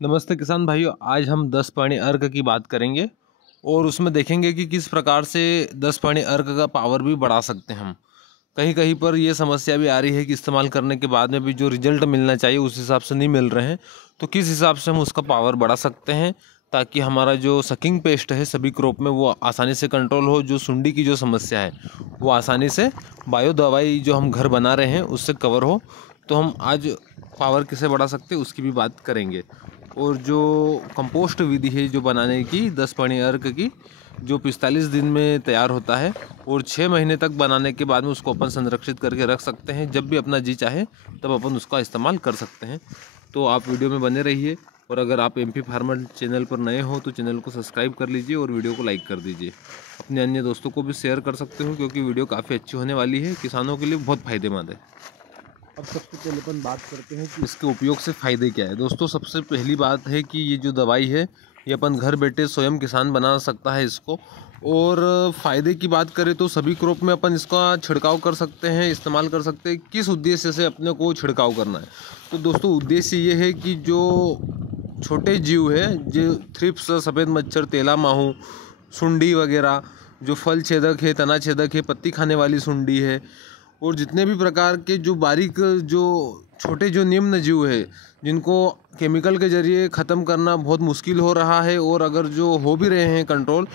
नमस्ते किसान भाइयों, आज हम 10 पानी अर्क की बात करेंगे और उसमें देखेंगे कि किस प्रकार से 10 पानी अर्क का पावर भी बढ़ा सकते हैं हम। कहीं कहीं पर ये समस्या भी आ रही है कि इस्तेमाल करने के बाद में भी जो रिजल्ट मिलना चाहिए उस हिसाब से नहीं मिल रहे हैं, तो किस हिसाब से हम उसका पावर बढ़ा सकते हैं ताकि हमारा जो सकिंग पेस्ट है सभी क्रॉप में वो आसानी से कंट्रोल हो। जो सुंडी की जो समस्या है वो आसानी से बायो दवाई जो हम घर बना रहे हैं उससे कवर हो। तो हम आज पावर कैसे बढ़ा सकते हैं उसकी भी बात करेंगे। और जो कंपोस्ट विधि है जो बनाने की 10 पानी अर्क की, जो 45 दिन में तैयार होता है और 6 महीने तक बनाने के बाद में उसको अपन संरक्षित करके रख सकते हैं। जब भी अपना जी चाहे तब अपन उसका इस्तेमाल कर सकते हैं। तो आप वीडियो में बने रहिए और अगर आप एमपी फार्मर चैनल पर नए हो तो चैनल को सब्सक्राइब कर लीजिए और वीडियो को लाइक कर दीजिए। अपने अन्य दोस्तों को भी शेयर कर सकते हो क्योंकि वीडियो काफ़ी अच्छी होने वाली है, किसानों के लिए बहुत फ़ायदेमंद है। अब सबसे पहले अपन बात करते हैं कि इसके उपयोग से फ़ायदे क्या है। दोस्तों, सबसे पहली बात है कि ये जो दवाई है ये अपन घर बैठे स्वयं किसान बना सकता है इसको। और फ़ायदे की बात करें तो सभी क्रॉप में अपन इसका छिड़काव कर सकते हैं, इस्तेमाल कर सकते हैं। किस उद्देश्य से अपने को छिड़काव करना है, तो दोस्तों उद्देश्य ये है कि जो छोटे जीव है, जो थ्रिप्स, सफ़ेद मच्छर, तेला माहू, सुंडी वगैरह, जो फल छेदक है, तना छेदक है, पत्ती खाने वाली सुंडी है, और जितने भी प्रकार के जो बारीक जो छोटे जो निम्न जीव है जिनको केमिकल के ज़रिए ख़त्म करना बहुत मुश्किल हो रहा है, और अगर जो हो भी रहे हैं कंट्रोल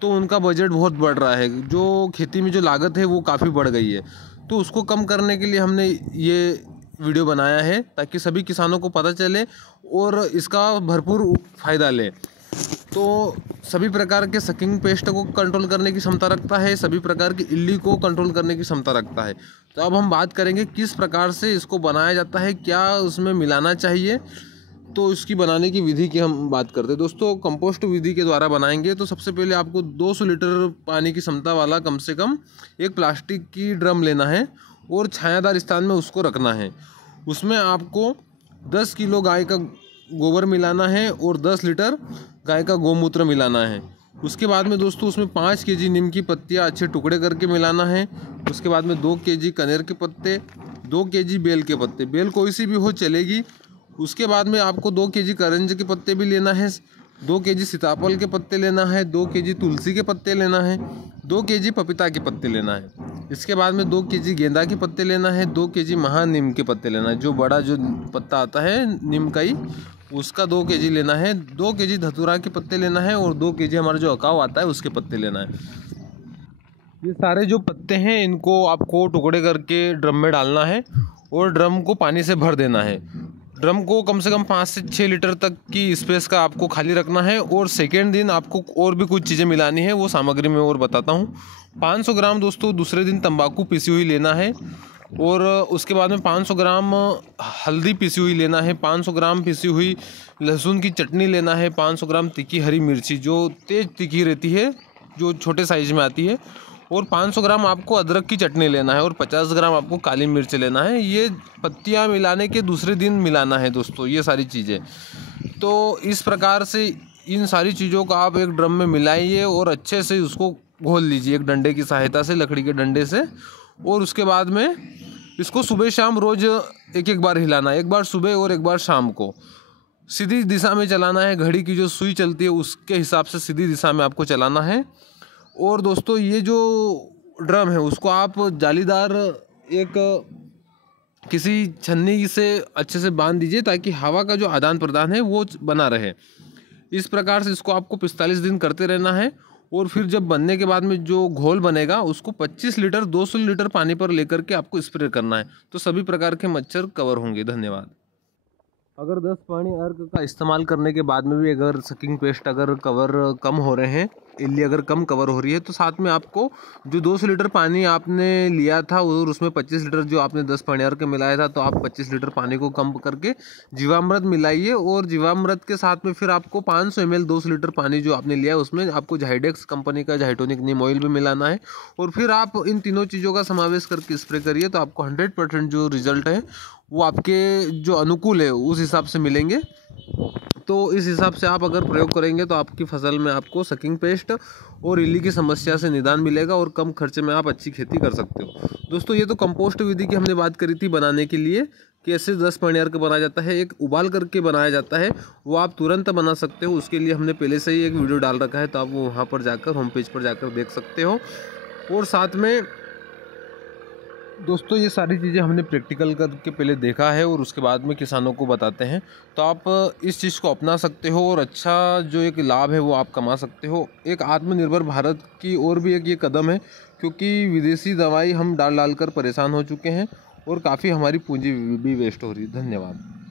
तो उनका बजट बहुत बढ़ रहा है। जो खेती में जो लागत है वो काफ़ी बढ़ गई है, तो उसको कम करने के लिए हमने ये वीडियो बनाया है ताकि सभी किसानों को पता चले और इसका भरपूर फ़ायदा लें। तो सभी प्रकार के सकिंग पेस्ट को कंट्रोल करने की क्षमता रखता है, सभी प्रकार की इल्ली को कंट्रोल करने की क्षमता रखता है। तो अब हम बात करेंगे किस प्रकार से इसको बनाया जाता है, क्या उसमें मिलाना चाहिए। तो इसकी बनाने की विधि की हम बात करते हैं। दोस्तों, कंपोस्ट विधि के द्वारा बनाएंगे तो सबसे पहले आपको 200 लीटर पानी की क्षमता वाला कम से कम एक प्लास्टिक की ड्रम लेना है और छायादार स्थान में उसको रखना है। उसमें आपको 10 किलो गाय का गोबर मिलाना है और 10 लीटर गाय का गोमूत्र मिलाना है। उसके बाद में दोस्तों उसमें 5 केजी नीम की पत्तियाँ अच्छे टुकड़े करके मिलाना है। उसके बाद में 2 केजी कनेर के पत्ते, 2 केजी बेल के पत्ते, बेल कोई सी भी हो चलेगी। उसके बाद में आपको 2 केजी करंज के पत्ते भी लेना है, 2 केजी सीताफल के पत्ते लेना है, 2 केजी तुलसी के पत्ते लेना है, 2 केजी पपीता के पत्ते लेना है। इसके बाद में 2 केजी गेंदा के पत्ते लेना है, 2 केजी महानीम के पत्ते लेना है, जो बड़ा जो पत्ता आता है नीम का ही उसका 2 केजी लेना है, 2 केजी धतूरा के पत्ते लेना है और 2 केजी हमारा जो अकाव आता है उसके पत्ते लेना है। ये सारे जो पत्ते हैं इनको आपको टुकड़े करके ड्रम में डालना है और ड्रम को पानी से भर देना है। ड्रम को कम से कम 5 से 6 लीटर तक की स्पेस का आपको खाली रखना है। और सेकेंड दिन आपको और भी कुछ चीज़ें मिलानी है, वो सामग्री मैं और बताता हूँ। 500 ग्राम दोस्तों दूसरे दिन तंबाकू पीसी हुई लेना है, और उसके बाद में 500 ग्राम हल्दी पीसी हुई लेना है, 500 ग्राम पीसी हुई लहसुन की चटनी लेना है, 500 ग्राम तीखी हरी मिर्ची जो तेज़ तीखी रहती है, जो छोटे साइज़ में आती है, और 500 ग्राम आपको अदरक की चटनी लेना है, और 50 ग्राम आपको काली मिर्च लेना है। ये पत्तियाँ मिलाने के दूसरे दिन मिलाना है दोस्तों, ये सारी चीज़ें। तो इस प्रकार से इन सारी चीज़ों को आप एक ड्रम में मिलाइए और अच्छे से उसको घोल लीजिए एक डंडे की सहायता से, लकड़ी के डंडे से। और उसके बाद में इसको सुबह शाम रोज़ एक बार हिलाना है, एक बार सुबह और एक बार शाम को। सीधी दिशा में चलाना है, घड़ी की जो सुई चलती है उसके हिसाब से सीधी दिशा में आपको चलाना है। और दोस्तों ये जो ड्रम है उसको आप जालीदार एक किसी छन्नी से अच्छे से बांध दीजिए ताकि हवा का जो आदान प्रदान है वो बना रहे। इस प्रकार से इसको आपको 45 दिन करते रहना है। और फिर जब बनने के बाद में जो घोल बनेगा उसको 25 लीटर 200 लीटर पानी पर लेकर के आपको स्प्रे करना है, तो सभी प्रकार के मच्छर कवर होंगे। धन्यवाद। अगर 10 पानी अर्क का इस्तेमाल करने के बाद में भी अगर सकिंग पेस्ट अगर कवर कम हो रहे हैं, इल्ली अगर कम कवर हो रही है, तो साथ में आपको जो 200 लीटर पानी आपने लिया था और उसमें 25 लीटर जो आपने 10 पानी अर्क मिलाया था, तो आप 25 लीटर पानी को कम करके जीवामृत मिलाइए। और जीवामृत के साथ में फिर आपको 500 ml 200 लीटर पानी जो आपने लिया उसमें आपको झाइडेक्स कंपनी का झाइटोनिक नीम ऑयल भी मिलाना है। और फिर आप इन तीनों चीज़ों का समावेश करके स्प्रे करिए, तो आपको 100% जो रिजल्ट है वो आपके जो अनुकूल है उस हिसाब से मिलेंगे। तो इस हिसाब से आप अगर प्रयोग करेंगे तो आपकी फसल में आपको सकिंग पेस्ट और इल्ली की समस्या से निदान मिलेगा और कम खर्चे में आप अच्छी खेती कर सकते हो। दोस्तों, ये तो कंपोस्ट विधि की हमने बात करी थी बनाने के लिए कैसे 10 पानी अर्क बनाया जाता है, एक उबाल करके बनाया जाता है, वो आप तुरंत बना सकते हो। उसके लिए हमने पहले से ही एक वीडियो डाल रखा है, तो आप वो वहाँ पर जाकर होम पेज पर जाकर देख सकते हो। और साथ में दोस्तों ये सारी चीज़ें हमने प्रैक्टिकल करके पहले देखा है और उसके बाद में किसानों को बताते हैं, तो आप इस चीज़ को अपना सकते हो और अच्छा जो एक लाभ है वो आप कमा सकते हो। एक आत्मनिर्भर भारत की और भी एक ये कदम है, क्योंकि विदेशी दवाई हम डाल डाल कर परेशान हो चुके हैं और काफ़ी हमारी पूंजी भी वेस्ट हो रही है। धन्यवाद।